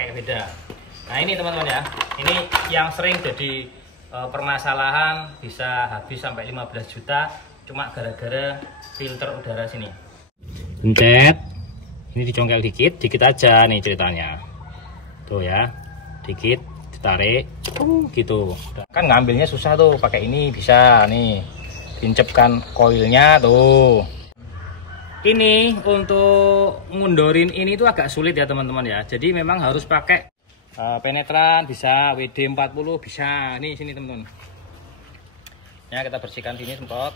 pakai beda. Nah ini teman-teman ya, ini yang sering jadi permasalahan, bisa habis sampai 15 juta cuma gara-gara filter udara sini. Pencet, ini dicongkel dikit aja nih ceritanya. Tuh ya, dikit ditarik, gitu. Kan ngambilnya susah tuh, pakai ini bisa nih, pincepkan koilnya tuh. Ini untuk ngundorin ini tuh agak sulit ya teman-teman ya. Jadi memang harus pakai penetran, bisa WD-40 bisa. Nih sini teman-teman. Ya kita bersihkan sini semprot.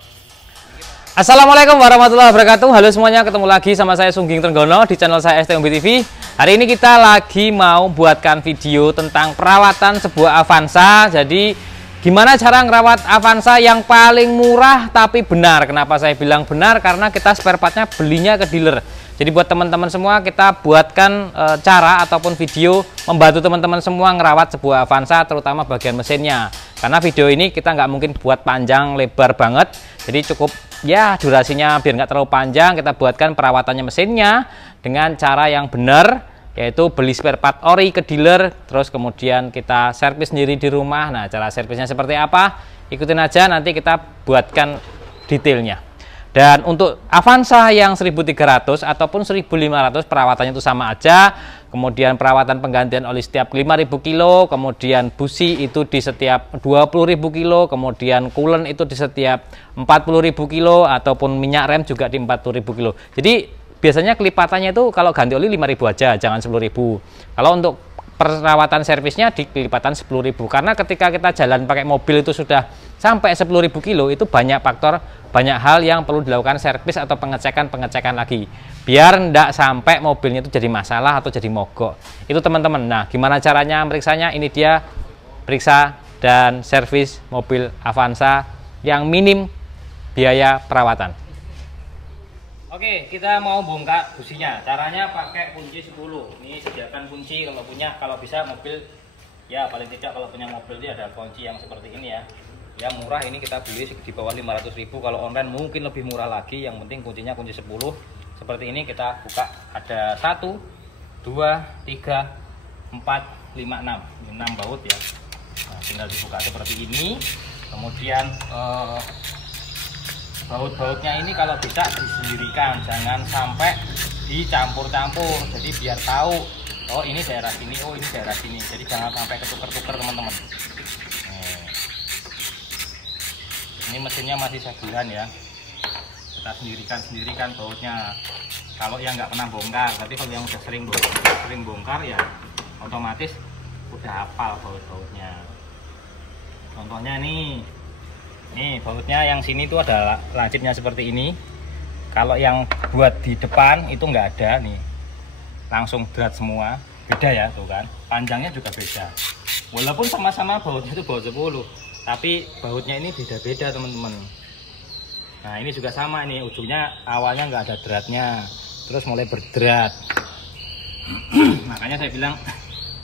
Assalamualaikum warahmatullahi wabarakatuh. Halo semuanya, ketemu lagi sama saya Sungging Trenggono di channel saya ST Umbi TV. Hari ini kita lagi mau buatkan video tentang perawatan sebuah Avanza. Jadi gimana cara ngerawat Avanza yang paling murah tapi benar. Kenapa saya bilang benar? Karena kita spare partnya belinya ke dealer. Jadi buat teman-teman semua kita buatkan cara ataupun video membantu teman-teman semua ngerawat sebuah Avanza, terutama bagian mesinnya. Karena video ini kita nggak mungkin buat panjang lebar banget, jadi cukup ya durasinya biar nggak terlalu panjang. Kita buatkan perawatannya mesinnya dengan cara yang benar, yaitu beli spare part ori ke dealer, terus kemudian kita servis sendiri di rumah. Nah, cara servisnya seperti apa? Ikutin aja, nanti kita buatkan detailnya. Dan untuk Avanza yang 1300 ataupun 1500 perawatannya itu sama aja. Kemudian perawatan penggantian oli setiap 5000 kilo, kemudian busi itu di setiap 20.000 kilo, kemudian coolant itu di setiap 40.000 kilo, ataupun minyak rem juga di 40.000 kilo. Jadi biasanya kelipatannya itu kalau ganti oli 5.000 aja, jangan 10.000. Kalau untuk perawatan servisnya di kelipatan 10.000, karena ketika kita jalan pakai mobil itu sudah sampai 10.000 kilo, itu banyak faktor, banyak hal yang perlu dilakukan servis atau pengecekan lagi biar tidak sampai mobilnya itu jadi masalah atau jadi mogok itu teman-teman. Nah, gimana caranya meriksanya? Ini dia periksa dan servis mobil Avanza yang minim biaya perawatan. Oke, kita mau bongkar businya. Caranya pakai kunci 10. Ini sediakan kunci kalau punya, kalau bisa mobil ya paling tidak kalau punya mobil dia ada kunci yang seperti ini ya. Yang murah ini kita beli di bawah 500.000. Kalau online mungkin lebih murah lagi. Yang penting kuncinya kunci 10. Seperti ini kita buka, ada 1 2 3 4 5 6. Ini 6 baut ya. Nah, tinggal dibuka seperti ini. Kemudian baut-bautnya ini kalau bisa disendirikan, jangan sampai dicampur-campur. Jadi biar tahu, oh ini daerah sini, oh ini daerah sini. Jadi jangan sampai ketuker-tuker teman-teman. Ini mesinnya masih seguran ya. Kita sendirikan bautnya. Kalau yang nggak pernah bongkar, tapi kalau yang udah sering bongkar ya otomatis udah hafal baut-bautnya. Contohnya nih. Nih bautnya yang sini tuh ada lancipnya seperti ini. Kalau yang buat di depan itu nggak ada nih, langsung berat semua. Beda ya tuh kan, panjangnya juga beda. Walaupun sama-sama bautnya itu baut 10, tapi bautnya ini beda-beda teman-teman. Nah ini juga sama nih, ujungnya awalnya nggak ada dratnya, terus mulai berderat. Makanya saya bilang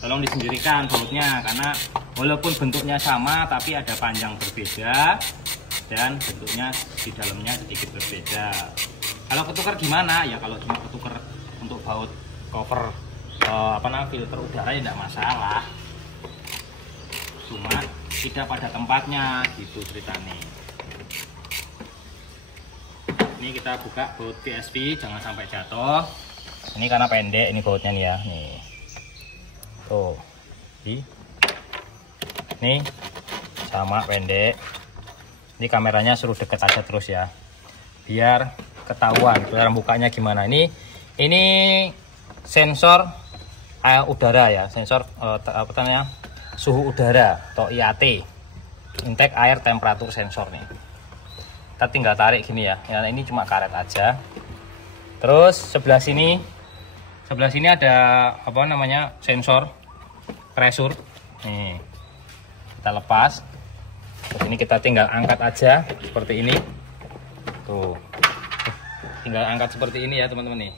tolong disendirikan bautnya, karena walaupun bentuknya sama tapi ada panjang berbeda dan bentuknya di dalamnya sedikit berbeda. Kalau ketukar gimana? Ya kalau cuma ketukar untuk baut cover filter udara ya tidak masalah. Cuma tidak pada tempatnya gitu ceritanya. Ini kita buka baut PSP, jangan sampai jatuh. Ini karena pendek ini bautnya nih ya, nih. Tuh. Nih sama pendek. Ini kameranya suruh deket aja terus ya, biar ketahuan cara bukanya gimana. Ini sensor udara ya, sensor suhu udara atau IAT, intake air temperatur sensor nih. Kita tinggal tarik gini ya. Ya ini cuma karet aja. Terus sebelah sini ada apa namanya, sensor pressure. Nih kita lepas. Terus ini kita tinggal angkat aja seperti ini. Tuh, tinggal angkat seperti ini ya teman-teman nih.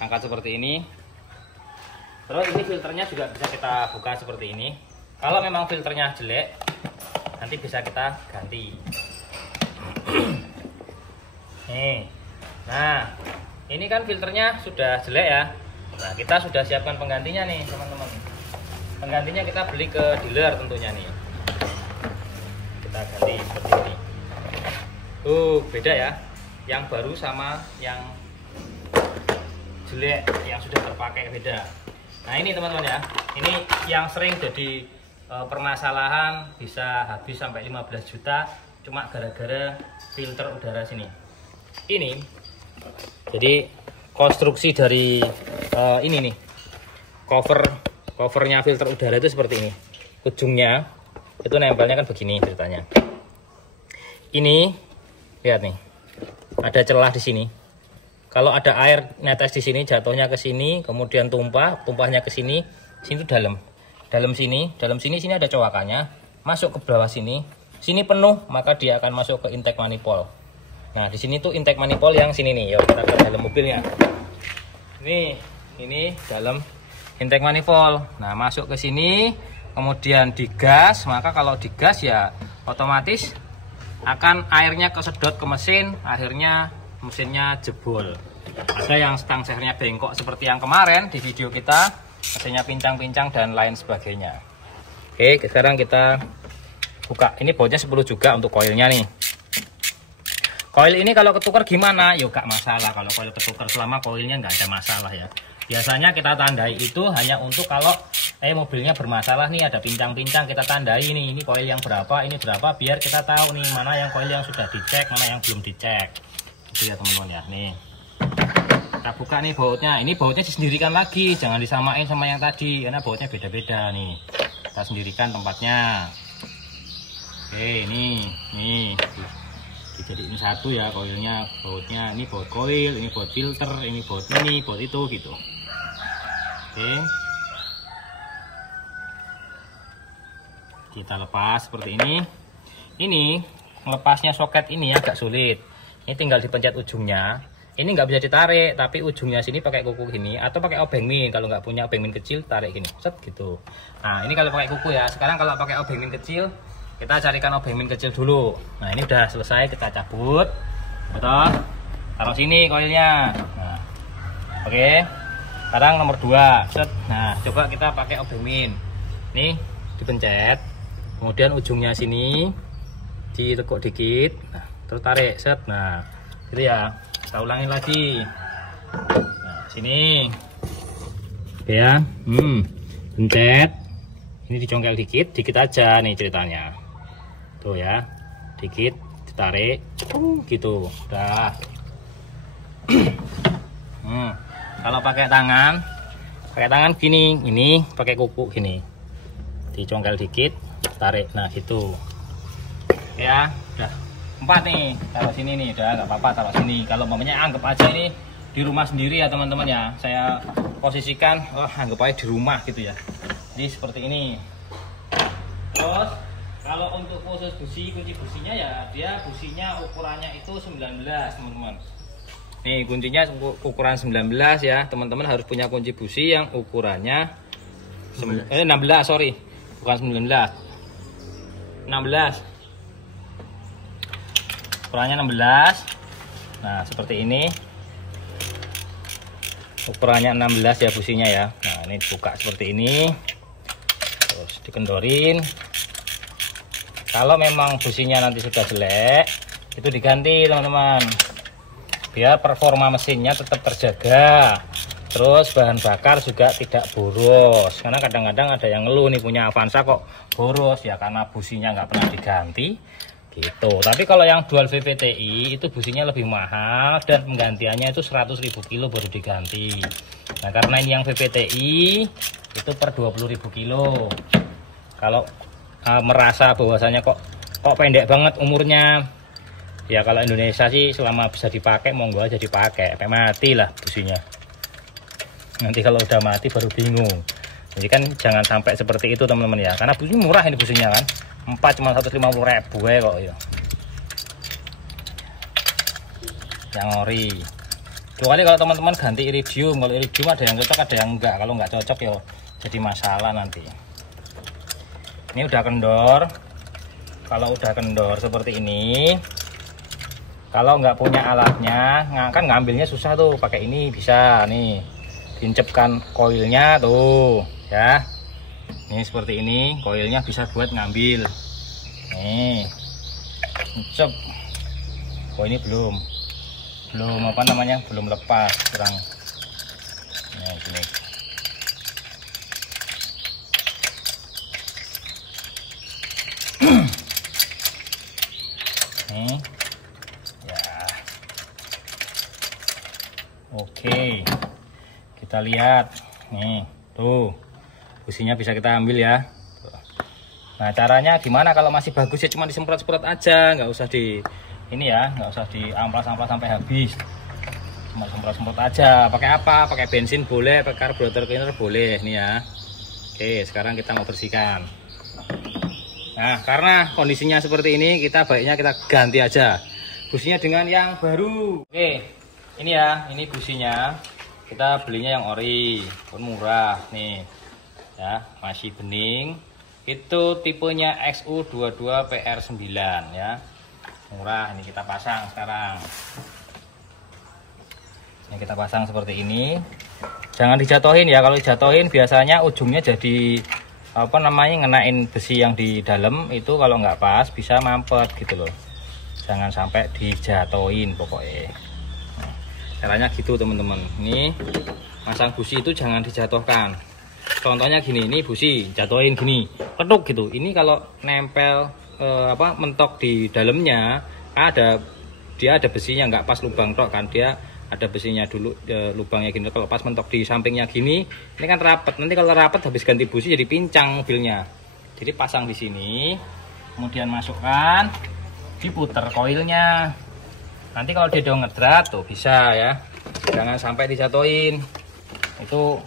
Angkat seperti ini. Terus ini filternya juga bisa kita buka seperti ini. Kalau memang filternya jelek, nanti bisa kita ganti. Nih, nah ini kan filternya sudah jelek ya. Nah, kita sudah siapkan penggantinya nih teman-teman. Penggantinya kita beli ke dealer tentunya nih. Kita ganti seperti ini. Beda ya. Yang baru sama yang jelek, yang sudah terpakai beda. Nah ini teman-teman ya, ini yang sering jadi permasalahan, bisa habis sampai 15 juta cuma gara-gara filter udara sini. Ini jadi konstruksi dari ini nih, covernya filter udara itu seperti ini. Ujungnya itu nempelnya kan begini ceritanya. Ini lihat nih, ada celah di sini. Kalau ada air netes di sini, jatuhnya ke sini, kemudian tumpahnya ke sini. Sini itu dalam sini ada cowakannya, masuk ke bawah sini. Sini penuh, maka dia akan masuk ke intake manifold. Nah, di sini tuh intake manifold yang sini nih. Yuk kita ke dalam mobilnya. Ini dalam intake manifold. Nah, masuk ke sini, kemudian digas. Maka kalau digas ya otomatis akan airnya kesedot ke mesin, akhirnya mesinnya jebol. Ada yang stang sernya bengkok seperti yang kemarin di video kita, mesinnya pincang-pincang dan lain sebagainya. Oke, sekarang kita buka. Ini bautnya 10 juga untuk koilnya nih. Koil ini kalau ketukar gimana? Yuk gak masalah kalau koil ketukar, selama koilnya nggak ada masalah ya. Biasanya kita tandai itu hanya untuk kalau mobilnya bermasalah nih, ada pincang-pincang, kita tandai ini koil yang berapa, ini berapa, biar kita tahu nih mana yang koil yang sudah dicek, mana yang belum dicek. Itu ya teman-teman ya. Nih kita buka nih bautnya. Ini bautnya disendirikan lagi, jangan disamain sama yang tadi karena bautnya beda-beda nih. Kita sendirikan tempatnya. Oke, ini dijadiin satu ya koilnya, bautnya. Ini baut koil, ini baut filter, ini baut ini, baut itu gitu. Oke, kita lepas seperti ini. Ini melepasnya soket ini agak sulit. Ini tinggal dipencet ujungnya. Ini nggak bisa ditarik, tapi ujungnya sini pakai kuku gini atau pakai obeng min. Kalau nggak punya obeng min kecil, tarik gini, set gitu. Nah ini kalau pakai kuku ya. Sekarang kalau pakai obeng min kecil, kita carikan obeng min kecil dulu. Nah ini udah selesai, kita cabut, betul. Taruh sini koilnya. Nah, oke. Sekarang nomor 2, set. Nah coba kita pakai obeng min. Nih dipencet, kemudian ujungnya sini ditekuk dikit. Nah, terus tarik, set. Nah gitu ya, kita ulangin lagi. Nah sini oke ya, pencet. Ini dicongkel dikit aja nih ceritanya tuh ya, dikit ditarik gitu udah. Kalau pakai tangan gini, ini pakai kuku gini, dicongkel dikit, tarik, nah gitu ya. Udah 4 nih, taruh sini nih, udah nggak apa-apa taruh sini. Kalau mamanya anggap aja ini di rumah sendiri ya teman-teman ya, saya posisikan anggap aja di rumah gitu ya. Jadi seperti ini. Terus kalau untuk khusus busi, kunci businya ya dia businya ukurannya itu 19 teman-teman. Nih kuncinya ukuran 19 ya, teman-teman harus punya kunci busi yang ukurannya 16, sorry, bukan 19, 16. Ukurannya 16. Nah seperti ini, ukurannya 16 ya businya ya. Nah ini dibuka seperti ini, terus dikendorin. Kalau memang businya nanti sudah jelek, itu diganti teman-teman, biar performa mesinnya tetap terjaga. Terus bahan bakar juga tidak boros, karena kadang-kadang ada yang ngeluh nih punya Avanza kok boros ya, karena businya nggak pernah diganti gitu. Tapi kalau yang dual VVTi itu businya lebih mahal dan penggantiannya itu 100.000 kilo baru diganti. Nah karena ini yang VVTi itu per 20.000 kilo. Kalau merasa bahwasanya kok pendek banget umurnya, ya kalau Indonesia sih selama bisa dipakai monggo aja dipakai, sampai mati lah businya. Nanti kalau udah mati baru bingung. Jadi kan jangan sampai seperti itu teman-teman ya, karena busi murah ini businya kan, 4 cuma 150.000 ya kok ya. Yang ori. Kecuali kalau teman-teman ganti iridium, kalau iridium ada yang cocok ada yang enggak. Kalau enggak cocok ya jadi masalah nanti. Ini udah kendor. Kalau udah kendor seperti ini, kalau nggak punya alatnya, kan ngambilnya susah tuh. Pakai ini bisa nih. diincepkan koilnya tuh ya. Ini seperti ini, koilnya bisa buat ngambil. Nih, incep. Oh ini belum apa namanya, belum lepas, kurang. Nah gini. Nih ya, oke, kita lihat nih tuh, businya bisa kita ambil ya. Nah caranya gimana kalau masih bagus ya, cuma disemprot-semprot aja, nggak usah di ini ya, nggak usah diamplas-amplas sampai habis, cuma semprot-semprot aja. Pakai apa? Pakai bensin boleh, pakai carburetor cleaner boleh nih ya. Oke, sekarang kita mau bersihkan. Nah karena kondisinya seperti ini, kita baiknya kita ganti aja businya dengan yang baru. Oke, ini ya, ini businya kita belinya yang ori, pun murah nih ya, masih bening. Itu tipenya XU22 PR9 ya, murah. Ini kita pasang sekarang. Ini kita pasang seperti ini. Jangan dijatuhin ya, kalau dijatuhin biasanya ujungnya jadi apa namanya, ngenain besi yang di dalam itu, kalau nggak pas bisa mampet gitu loh. Jangan sampai dijatuhin pokoknya. Nah, caranya gitu teman-teman. Ini masang busi itu jangan dijatuhkan. Contohnya gini, ini busi jatuhin gini, ketuk gitu. Ini kalau nempel mentok di dalamnya, dia ada besinya, nggak pas lubang tok kan, dia ada besinya dulu, lubangnya gini. Kalau pas mentok di sampingnya gini, ini kan rapat. Nanti kalau rapat habis ganti busi jadi pincang mobilnya. Jadi pasang di sini, kemudian masukkan, diputer koilnya. Nanti kalau dia udah ngedrat tuh bisa ya, jangan sampai dijatuhin. Itu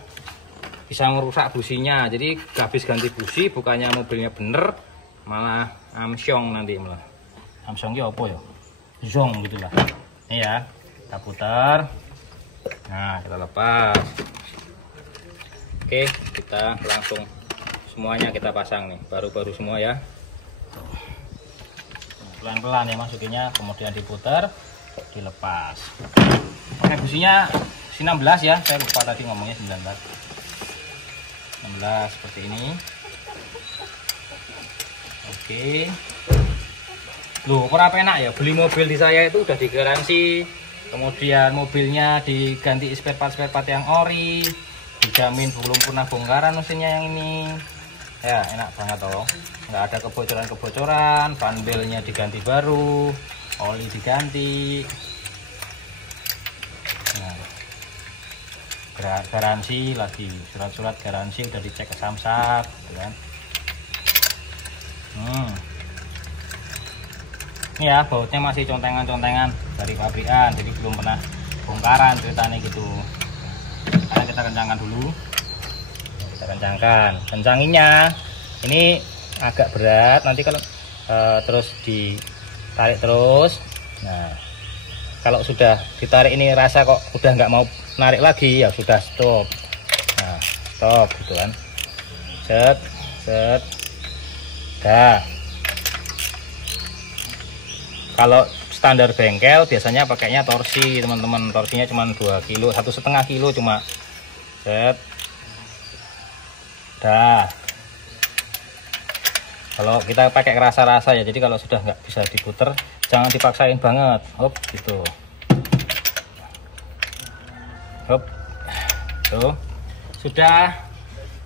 bisa merusak businya. Jadi habis ganti busi, bukannya mobilnya bener, malah amsyong nanti. Malah amsyongnya apa ya, zong gitulah. Ini ya, kita putar. Nah kita lepas. Oke, kita langsung semuanya kita pasang nih, baru-baru semua ya. Pelan-pelan ya masukinnya, kemudian diputar, dilepas. Pakai businya 16 ya, saya lupa tadi ngomongnya 16 seperti ini. Oke, loh kurang enak ya, beli mobil di saya itu udah digaransi, kemudian mobilnya diganti spare part yang ori, dijamin belum pernah bongkaran mesinnya yang ini ya. Enak banget toh, nggak ada kebocoran, ban belnya diganti baru, oli diganti. Nah, garansi lagi, surat-surat garansi udah dicek ke Samsat gitu kan. Ini ya, bautnya masih contengan-contengan dari pabrikan, jadi belum pernah bongkaran ceritanya gitu. Nah, kita kencangkan dulu. Kita kencanginya. Ini agak berat, nanti kalau terus ditarik terus. Nah kalau sudah ditarik ini rasa kok udah nggak mau narik lagi, ya sudah stop. Nah stop gitu kan, set dah. Kalau standar bengkel biasanya pakainya torsi teman-teman, torsinya cuma 2 kilo, 1,5 kilo cuma. Set dah. Kalau kita pakai rasa-rasa ya, jadi kalau sudah nggak bisa diputer jangan dipaksain banget. Hop gitu, hop tuh sudah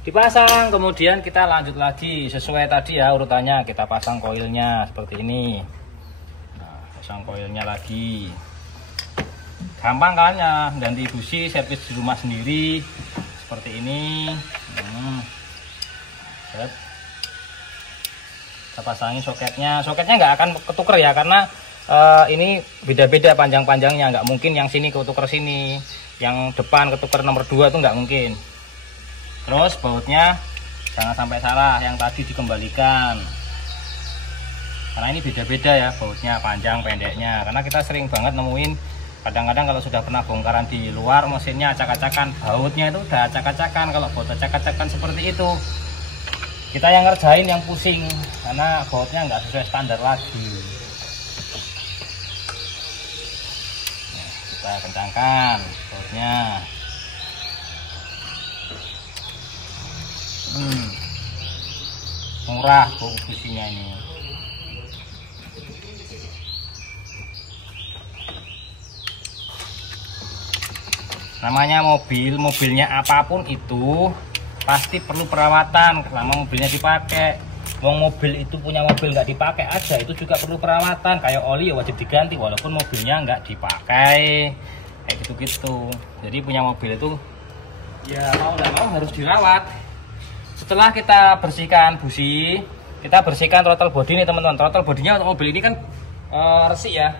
dipasang. Kemudian kita lanjut lagi sesuai tadi ya urutannya, kita pasang koilnya seperti ini. Nah, pasang koilnya lagi gampang kan ya, ganti busi servis di rumah sendiri seperti ini. Set. Kita pasangin soketnya nggak akan ketuker ya, karena ini beda-beda panjang-panjangnya, nggak mungkin yang sini ketuker sini, yang depan ketuker nomor 2 itu nggak mungkin. Terus bautnya jangan sampai salah, yang tadi dikembalikan, karena ini beda-beda ya bautnya, panjang pendeknya. Karena kita sering banget nemuin, kadang-kadang kalau sudah pernah bongkaran di luar, mesinnya acak-acakan, bautnya itu udah acak-acakan. Kalau baut acak-acakan seperti itu, kita yang ngerjain yang pusing, karena bautnya nggak sesuai standar lagi. Nah, kita kencangkan bautnya. murah businya ini. Namanya mobilnya apapun itu pasti perlu perawatan selama mobilnya dipakai. Wong mobil itu punya mobil nggak dipakai aja itu juga perlu perawatan, kayak oli ya wajib diganti walaupun mobilnya nggak dipakai, kayak gitu-gitu. Jadi punya mobil itu ya mau nggak mau harus dirawat. Setelah kita bersihkan busi, kita bersihkan throttle body nih teman-teman. Throttle bodinya untuk mobil ini kan resik ya.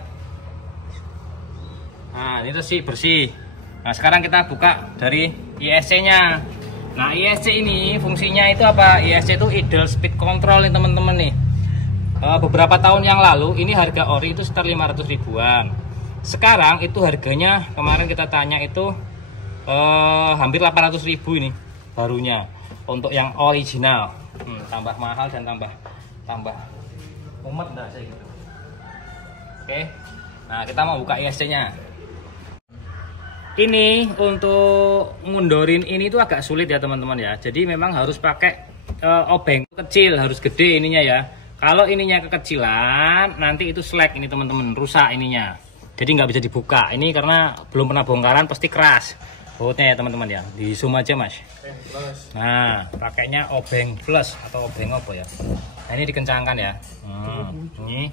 Nah ini resik bersih. Nah sekarang kita buka dari ISC-nya. Nah ISC ini fungsinya itu apa? ISC itu idle speed control nih teman-teman nih. Beberapa tahun yang lalu ini harga ori itu sekitar 500 ribuan. Sekarang itu harganya kemarin kita tanya itu hampir 800 ribu ini barunya untuk yang original. Tambah mahal dan tambah mumet enggak saya gitu. Oke. Nah kita mau buka ISC-nya. Ini untuk ngundorin ini tuh agak sulit ya teman-teman ya. Jadi memang harus pakai obeng kecil, harus gede ininya ya. Kalau ininya kekecilan nanti itu slack ini teman-teman, rusak ininya. Jadi nggak bisa dibuka. Ini karena belum pernah bongkaran pasti keras bautnya ya teman-teman ya. Di zoom aja mas. Nah pakainya obeng plus atau obeng apa ya. Nah ini dikencangkan ya. Ini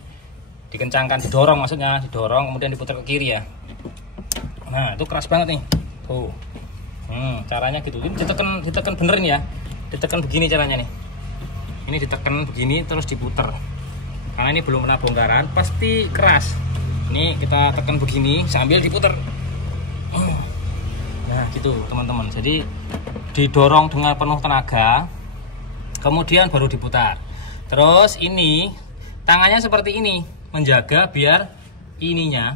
dikencangkan, didorong maksudnya, didorong kemudian diputar ke kiri ya. Nah itu keras banget nih tuh. Caranya gitu, ini ditekan bener nih ya, ditekan begini caranya nih. Ini ditekan begini terus diputer karena ini belum pernah bongkaran pasti keras. Ini kita tekan begini sambil diputer. Nah gitu teman-teman, jadi didorong dengan penuh tenaga kemudian baru diputar. Terus ini tangannya seperti ini menjaga biar ininya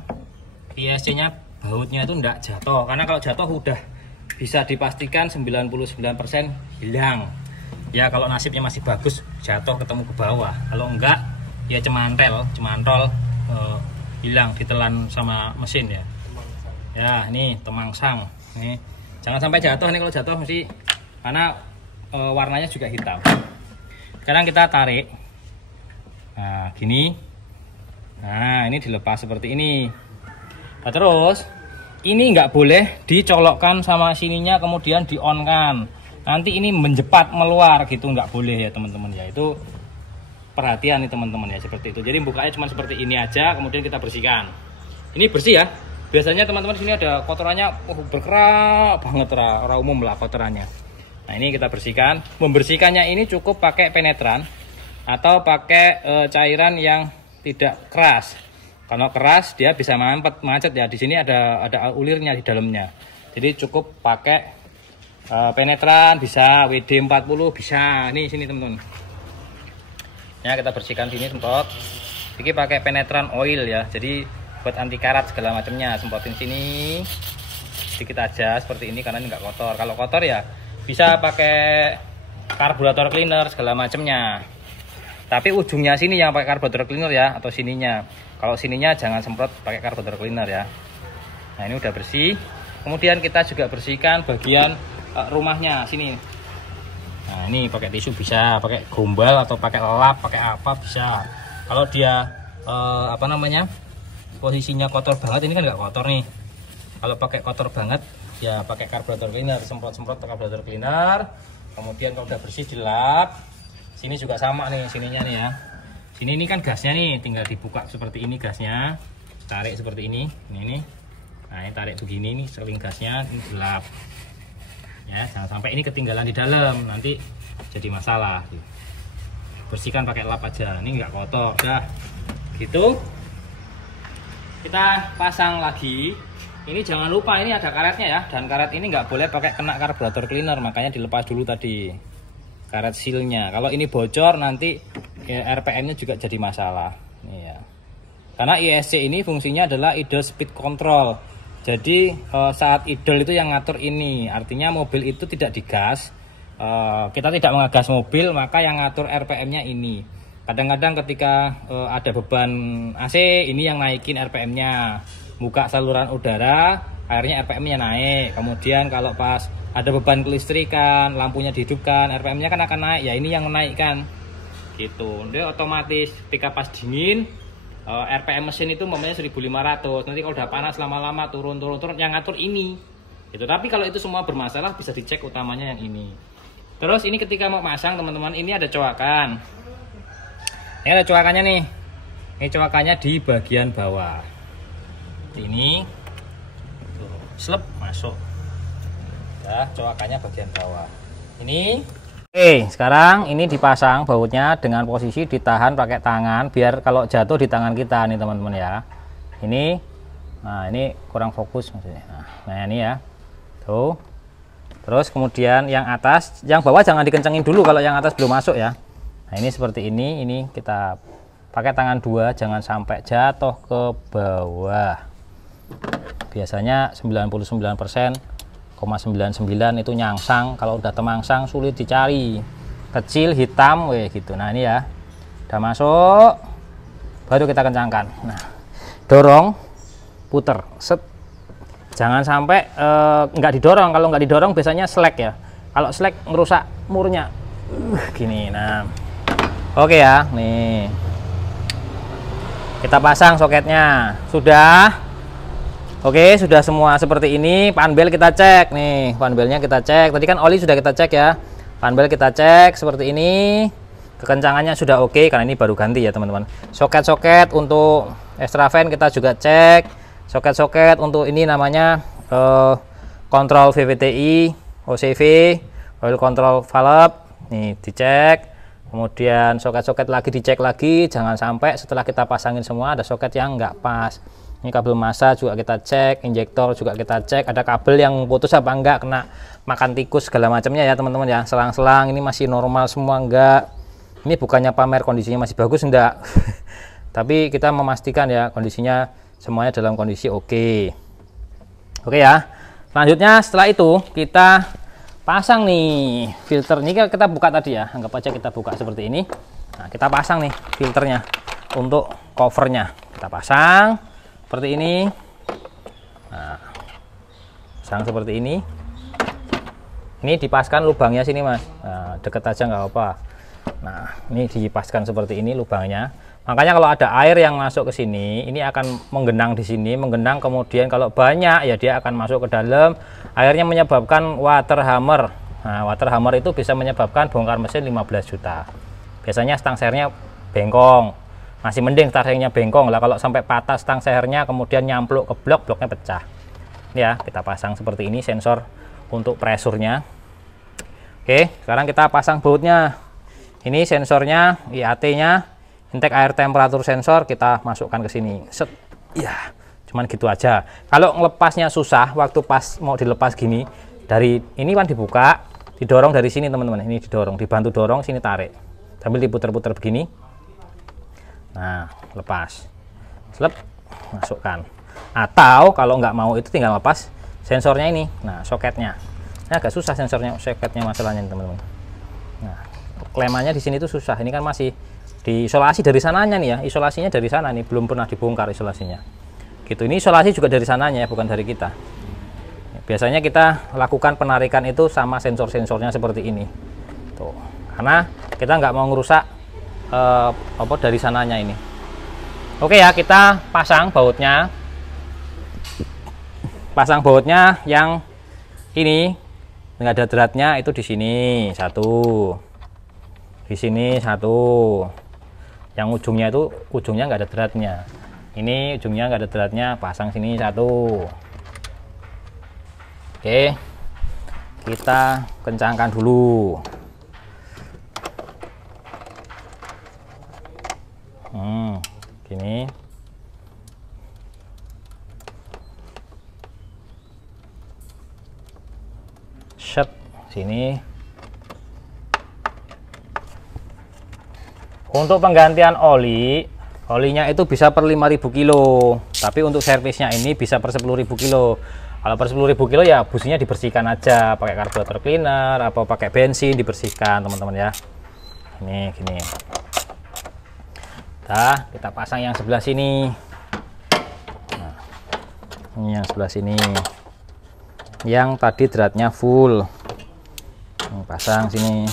ISC-nya bautnya itu enggak jatuh, karena kalau jatuh udah bisa dipastikan 99% hilang ya. Kalau nasibnya masih bagus jatuh ketemu ke bawah, kalau enggak ya cemantol hilang ditelan sama mesin ya. Ya ini temangsang nih, jangan sampai jatuh nih. Kalau jatuh mesti karena warnanya juga hitam. Sekarang kita tarik, nah gini. Nah ini dilepas seperti ini. Nah terus ini nggak boleh dicolokkan sama sininya kemudian di on kan, nanti ini menjepat meluar gitu, nggak boleh ya teman-teman ya. Itu perhatian nih teman-teman ya, seperti itu. Jadi bukanya cuma seperti ini aja kemudian kita bersihkan. Ini bersih ya, biasanya teman-teman sini ada kotorannya berkerak banget, orang umum lah kotorannya. Nah ini kita bersihkan. Membersihkannya ini cukup pakai penetran atau pakai cairan yang tidak keras. Kalau keras dia bisa macet ya. Di sini ada ulirnya di dalamnya. Jadi cukup pakai penetran, bisa WD-40 bisa. Nih sini teman-teman. Ya kita bersihkan sini semprot. Ini pakai penetran oil ya. Jadi buat anti karat segala macamnya. Semprotin sini sedikit aja seperti ini karena ini nggak kotor. Kalau kotor ya bisa pakai karburator cleaner segala macamnya. Tapi ujungnya sini yang pakai karburator cleaner ya, atau sininya. Kalau sininya jangan semprot pakai karburator cleaner ya. Nah ini udah bersih. Kemudian kita juga bersihkan bagian rumahnya sini. Nah ini pakai tisu bisa, pakai gombal atau pakai lap, pakai apa bisa. Kalau dia posisinya kotor banget, ini kan nggak kotor nih. Kalau pakai kotor banget ya pakai karburator cleaner, semprot-semprot pakai karburator cleaner. Kemudian kalau udah bersih dilap. Sini juga sama nih, sininya nih ya. Sini ini kan gasnya nih, tinggal dibuka seperti ini gasnya, tarik seperti ini, ini. Nah ini tarik begini nih, seling gasnya ini gelap. Ya jangan sampai ini ketinggalan di dalam, nanti jadi masalah. Bersihkan pakai lap aja, ini nggak kotor, dah. Gitu. Kita pasang lagi. Ini jangan lupa ini ada karetnya ya, dan karet ini nggak boleh pakai kena karburator cleaner, makanya dilepas dulu tadi. Karet sealnya, kalau ini bocor nanti ya, RPM-nya juga jadi masalah. Nih ya. Karena ISC ini fungsinya adalah idle speed control. Jadi saat idle itu yang ngatur ini, artinya mobil itu tidak digas. Kita tidak mengagas mobil, maka yang ngatur RPM-nya ini. Kadang-kadang ketika ada beban AC, ini yang naikin RPM-nya. Buka saluran udara, akhirnya RPM-nya naik. Kemudian kalau pas ada beban kelistrikan, lampunya dihidupkan, RPM-nya kan akan naik. Ya ini yang menaikkan. gitu. Dia otomatis ketika pas dingin RPM mesin itu umpamanya 1500. Nanti kalau udah panas lama-lama turun yang ngatur ini. Gitu. Tapi kalau itu semua bermasalah bisa dicek utamanya yang ini. Terus ini ketika mau pasang teman-teman, ini ada coakan. Ini ada coakannya nih. Ini coakannya di bagian bawah. Ini tuh, slep masuk. Ya, coakannya bagian bawah. Ini. Oke, sekarang ini dipasang bautnya dengan posisi ditahan pakai tangan biar kalau jatuh di tangan kita nih teman-teman ya. Ini, nah ini kurang fokus maksudnya. Nah ini ya, tuh. Terus kemudian yang atas, yang bawah jangan dikencengin dulu kalau yang atas belum masuk ya. Nah ini seperti ini kita pakai tangan dua, jangan sampai jatuh ke bawah. Biasanya 99,99 itu nyangsang, kalau udah temangsang sulit dicari, kecil hitam gitu. Nah ini ya udah masuk, baru kita kencangkan. Nah dorong, puter, set, jangan sampai nggak didorong. Kalau nggak didorong biasanya slack ya, kalau slack ngerusak murnya gini. Nah oke ya, nih kita pasang soketnya sudah. Oke, sudah semua seperti ini. Panbel kita cek nih, panbelnya kita cek. Tadi kan oli sudah kita cek ya. Panbel kita cek seperti ini. Kekencangannya sudah oke karena ini baru ganti ya teman-teman. Soket-soket untuk extra fan kita juga cek. Soket-soket untuk ini namanya kontrol VVTi, OCV, oil control valve. Nih dicek. Kemudian soket-soket lagi dicek lagi. Jangan sampai setelah kita pasangin semua ada soket yang nggak pas. Ini kabel massa juga kita cek, injektor juga kita cek, ada kabel yang putus apa enggak, kena makan tikus segala macamnya ya teman-teman ya. Selang-selang ini masih normal semua enggak. Ini bukannya pamer kondisinya masih bagus enggak. Tapi kita memastikan ya kondisinya semuanya dalam kondisi oke. Oke ya. Selanjutnya setelah itu kita pasang nih filter. Ini kita buka tadi ya, anggap aja kita buka seperti ini. Nah, kita pasang nih filternya untuk covernya. Kita pasang seperti ini. Nah, pasang seperti ini. Ini dipaskan lubangnya sini mas. Nah, deket aja nggak apa. Nah ini dipaskan seperti ini lubangnya. Makanya kalau ada air yang masuk ke sini, ini akan menggenang di sini, menggenang, kemudian kalau banyak ya dia akan masuk ke dalam. Airnya menyebabkan water hammer. Nah, water hammer itu bisa menyebabkan bongkar mesin 15 juta. Biasanya stang sehernya bengkong. Masih mending stang sehernya bengkong lah, kalau sampai patah stang sehernya kemudian nyampluk ke blok, bloknya pecah. Ya, kita pasang seperti ini sensor untuk presurnya. Oke, sekarang kita pasang bautnya. Ini sensornya, IAT-nya, intake air temperatur sensor kita masukkan ke sini. Set. Ya, cuman gitu aja. Kalau ngelepasnya susah, waktu pas mau dilepas gini, dari ini kan dibuka, didorong dari sini teman-teman. Ini didorong, dibantu dorong, sini tarik. Sambil diputer-puter begini. Nah, lepas. Selep, masukkan. Atau kalau nggak mau itu tinggal lepas sensornya ini. Nah, soketnya. Ini agak susah sensornya, soketnya masalahnya teman-teman. Nah, klemannya di sini tuh susah. Ini kan masih diisolasi dari sananya nih ya. Isolasinya dari sana nih, belum pernah dibongkar isolasinya. Gitu. Ini isolasi juga dari sananya ya, bukan dari kita. Biasanya kita lakukan penarikan itu sama sensor-sensornya seperti ini. Tuh. Karena kita nggak mau ngerusak apa dari sananya ini. Oke ya, kita pasang bautnya. Pasang bautnya yang ini nggak ada dratnya itu di sini satu, di sini satu. Yang ujungnya itu ujungnya nggak ada dratnya. Ini ujungnya nggak ada dratnya, pasang sini satu. Oke, kita kencangkan dulu. Gini. Set sini. Untuk penggantian oli, olinya itu bisa per 5.000 kilo. Tapi untuk servisnya ini bisa per 10.000 kilo. Kalau per 10.000 kilo ya businya dibersihkan aja, pakai karburator cleaner atau pakai bensin dibersihkan teman-teman ya. Ini gini. Nah, kita pasang yang sebelah sini. Nah, ini yang sebelah sini. Yang tadi dratnya full. Pasang sini.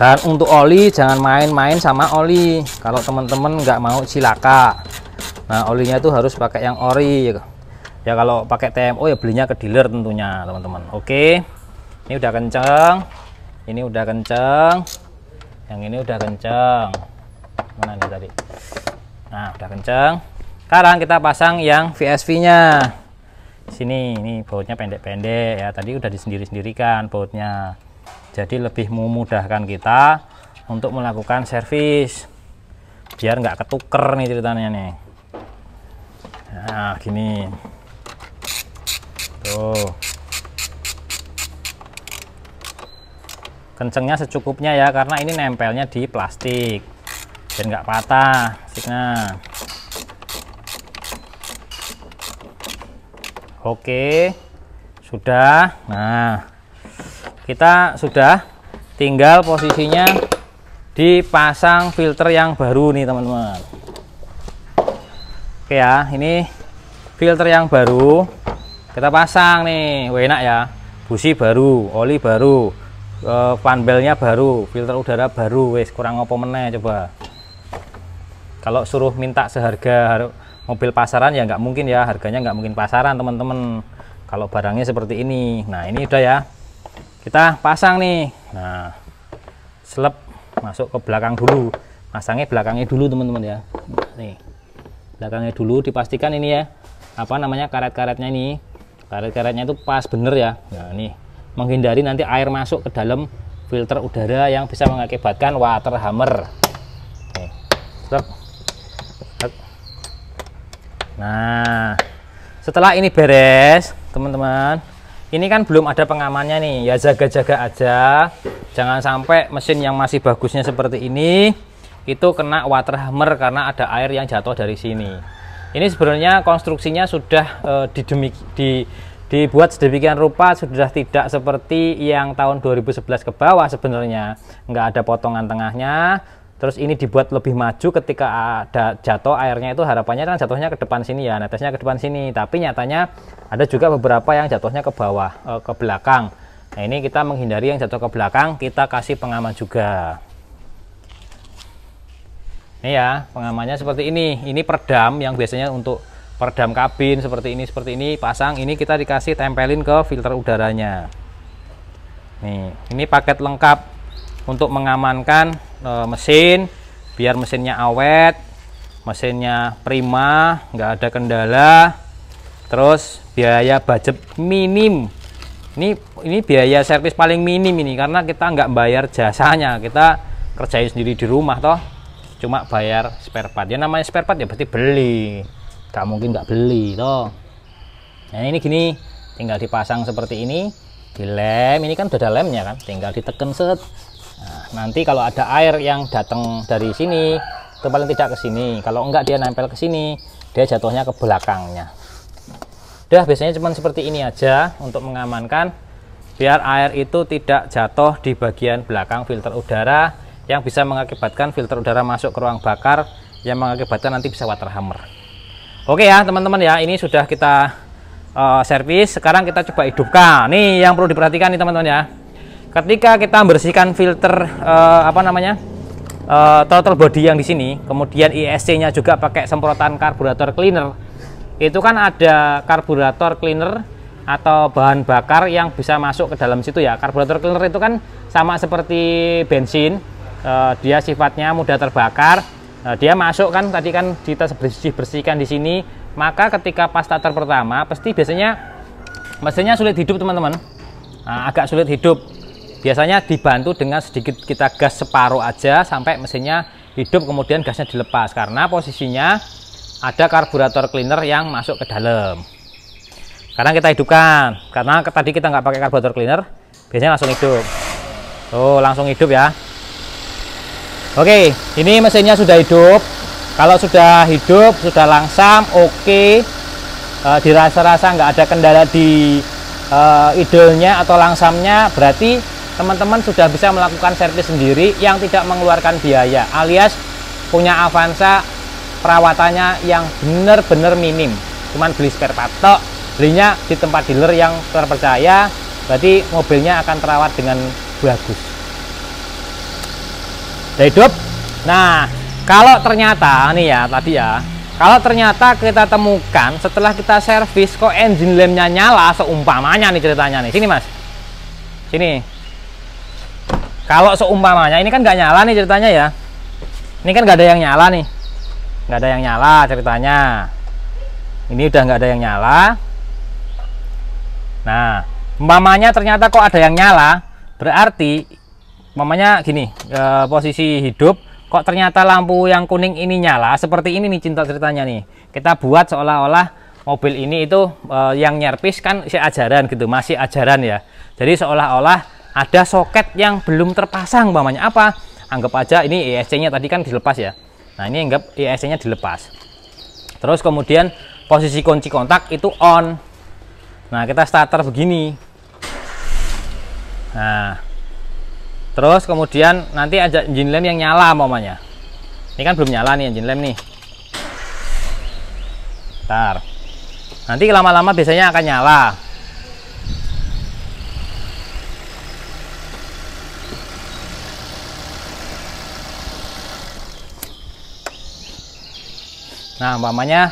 Dan untuk oli jangan main-main sama oli kalau teman-teman nggak mau cilaka. Nah, olinya itu harus pakai yang ori ya. Kalau pakai TMO ya belinya ke dealer tentunya teman-teman. Oke, ini udah kenceng, ini udah kenceng, yang ini udah kenceng. Mana nih tadi? Nah, udah kenceng. Sekarang kita pasang yang VSV nya sini. Ini bautnya pendek-pendek ya, tadi udah disendiri-sendirikan bautnya, jadi lebih memudahkan kita untuk melakukan servis biar nggak ketuker nih ceritanya nih. Nah, gini tuh, kencengnya secukupnya ya, karena ini nempelnya di plastik biar nggak patah sticknya. Oke, sudah. Nah, kita sudah tinggal posisinya dipasang filter yang baru nih teman-teman. Oke ya, ini filter yang baru kita pasang nih. Wah, enak ya, busi baru, oli baru, panbelnya baru, filter udara baru. Wes kurang apa meneh coba. Kalau suruh minta seharga mobil pasaran ya nggak mungkin ya, harganya nggak mungkin pasaran teman-teman kalau barangnya seperti ini. Nah, ini udah ya, kita pasang nih. Nah, selep masuk ke belakang dulu, masangnya belakangnya dulu teman-teman ya. Nih, belakangnya dulu dipastikan ini ya, apa namanya, karet-karetnya ini, karet-karetnya itu pas bener ya. Nah, ini menghindari nanti air masuk ke dalam filter udara yang bisa mengakibatkan water hammer. Nih, selep. Nah, setelah ini beres teman-teman, ini kan belum ada pengamannya nih ya, jaga-jaga aja jangan sampai mesin yang masih bagusnya seperti ini itu kena water hammer karena ada air yang jatuh dari sini. Ini sebenarnya konstruksinya sudah dibuat sedemikian rupa, sudah tidak seperti yang tahun 2011 ke bawah sebenarnya, nggak ada potongan tengahnya. Terus ini dibuat lebih maju, ketika ada jatuh airnya itu harapannya kan jatuhnya ke depan sini ya, netesnya ke depan sini. Tapi nyatanya ada juga beberapa yang jatuhnya ke bawah, ke belakang. Nah, ini kita menghindari yang jatuh ke belakang, kita kasih pengaman juga. Ini ya, pengamannya seperti ini. Ini peredam yang biasanya untuk peredam kabin seperti ini pasang. Ini kita dikasih tempelin ke filter udaranya. Nih, ini paket lengkap untuk mengamankan mesin biar mesinnya awet, mesinnya prima, nggak ada kendala. Terus biaya budget minim. Ini biaya servis paling minim ini, karena kita nggak bayar jasanya, kita kerjain sendiri di rumah toh, cuma bayar spare part. Ya namanya spare part ya pasti beli, nggak mungkin nggak beli toh. Nah, ini gini, tinggal dipasang seperti ini, dilem. Ini kan udah ada lemnya kan, tinggal diteken set. Nah, nanti kalau ada air yang datang dari sini itu paling tidak ke sini, kalau enggak dia nempel ke sini, dia jatuhnya ke belakangnya. Udah, biasanya cuma seperti ini aja untuk mengamankan biar air itu tidak jatuh di bagian belakang filter udara yang bisa mengakibatkan filter udara masuk ke ruang bakar yang mengakibatkan nanti bisa water hammer. Oke ya teman-teman ya, ini sudah kita servis. Sekarang kita coba hidupkan. Nih yang perlu diperhatikan nih teman-teman ya. Ketika kita membersihkan filter throttle body yang di sini, kemudian ISC-nya juga pakai semprotan karburator cleaner. Itu kan ada karburator cleaner atau bahan bakar yang bisa masuk ke dalam situ ya. Karburator cleaner itu kan sama seperti bensin, dia sifatnya mudah terbakar. Dia masuk kan, tadi kan kita bersihkan di sini. Maka ketika pas starter pertama, pasti biasanya mesinnya sulit hidup teman-teman. Nah, agak sulit hidup. Biasanya dibantu dengan sedikit kita gas separuh aja sampai mesinnya hidup, kemudian gasnya dilepas, karena posisinya ada karburator cleaner yang masuk ke dalam. Sekarang kita hidupkan, karena tadi kita nggak pakai karburator cleaner, biasanya langsung hidup. Oh, langsung hidup ya. Oke, ini mesinnya sudah hidup. Kalau sudah hidup, sudah langsam, oke, dirasa-rasa nggak ada kendala di idlenya atau langsamnya, berarti teman-teman sudah bisa melakukan servis sendiri yang tidak mengeluarkan biaya, alias punya Avanza perawatannya yang benar-benar minim, cuman beli spare part tok, belinya di tempat dealer yang terpercaya, berarti mobilnya akan terawat dengan bagus. Udah hidup. Nah, kalau ternyata nih ya tadi ya, kalau ternyata kita temukan setelah kita servis kok engine lamp-nya nyala, seumpamanya nih ceritanya nih. Sini Mas. Sini. Kalau seumpamanya ini kan nggak nyala nih ceritanya ya. Ini kan nggak ada yang nyala nih. Nggak ada yang nyala ceritanya. Ini udah nggak ada yang nyala. Nah, umpamanya ternyata kok ada yang nyala, berarti umpamanya gini, posisi hidup, kok ternyata lampu yang kuning ini nyala, seperti ini nih cinta ceritanya nih. Kita buat seolah-olah mobil ini itu yang nyervis kan si ajaran gitu, masih ajaran ya. Jadi seolah-olah ada soket yang belum terpasang umpamanya. Apa? Anggap aja ini ESC-nya tadi kan dilepas ya. Nah, ini anggap ESC-nya dilepas. Terus kemudian posisi kunci kontak itu on. Nah, kita starter begini. Nah, terus kemudian nanti ada engine lamp yang nyala umpamanya. Ini kan belum nyala nih engine lamp nih. Bentar. Nanti lama-lama biasanya akan nyala. Nah, umpamanya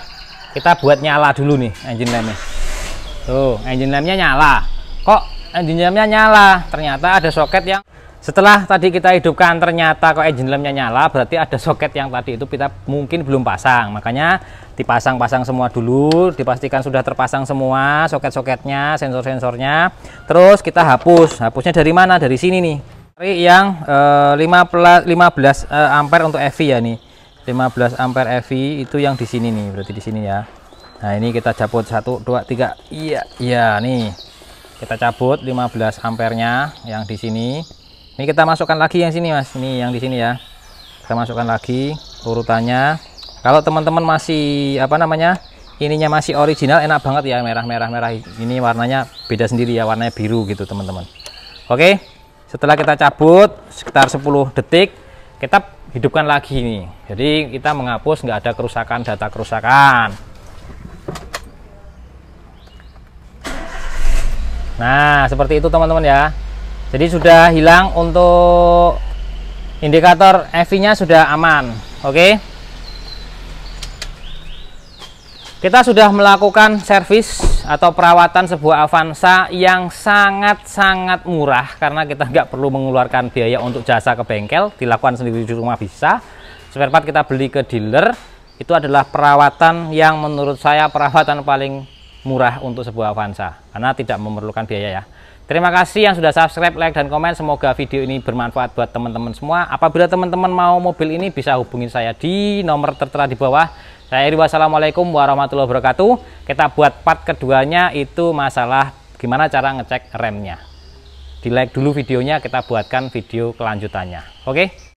kita buat nyala dulu nih engine lamp-nya. Tuh, engine lamp-nya nyala. Kok engine lamp-nya nyala? Ternyata ada soket yang setelah tadi kita hidupkan ternyata kok engine lamp-nya nyala, berarti ada soket yang tadi itu kita mungkin belum pasang. Makanya dipasang-pasang semua dulu, dipastikan sudah terpasang semua soket-soketnya, sensor-sensornya. Terus kita hapus. Hapusnya dari mana? Dari sini nih. Yang 15 ampere untuk EV ya nih. 15 ampere EV itu yang di sini nih, berarti di sini ya. Nah, ini kita cabut 1 2 3. Iya nih. Kita cabut 15 ampernya yang di sini. Ini kita masukkan lagi yang sini Mas. Ini yang di sini ya. Kita masukkan lagi urutannya. Kalau teman-teman masih apa namanya? Ininya masih original, enak banget ya, merah. Ini warnanya beda sendiri ya, warnanya biru gitu, teman-teman. Oke. Setelah kita cabut sekitar 10 detik, kita hidupkan lagi nih. Jadi kita menghapus nggak ada kerusakan, data kerusakan. Nah, seperti itu teman-teman ya. Jadi sudah hilang untuk indikator EV-nya, sudah aman. Oke. Kita sudah melakukan servis atau perawatan sebuah Avanza yang sangat-sangat murah karena kita nggak perlu mengeluarkan biaya untuk jasa ke bengkel, dilakukan sendiri di rumah bisa. Spare part kita beli ke dealer. Itu adalah perawatan yang menurut saya perawatan paling murah untuk sebuah Avanza karena tidak memerlukan biaya ya. Terima kasih yang sudah subscribe, like, dan komen. Semoga video ini bermanfaat buat teman-teman semua. Apabila teman-teman mau mobil ini bisa hubungi saya di nomor tertera di bawah. Saya Iri, wassalamualaikum warahmatullahi wabarakatuh. Kita buat part keduanya itu masalah gimana cara ngecek remnya. Di like dulu videonya, kita buatkan video kelanjutannya. Oke.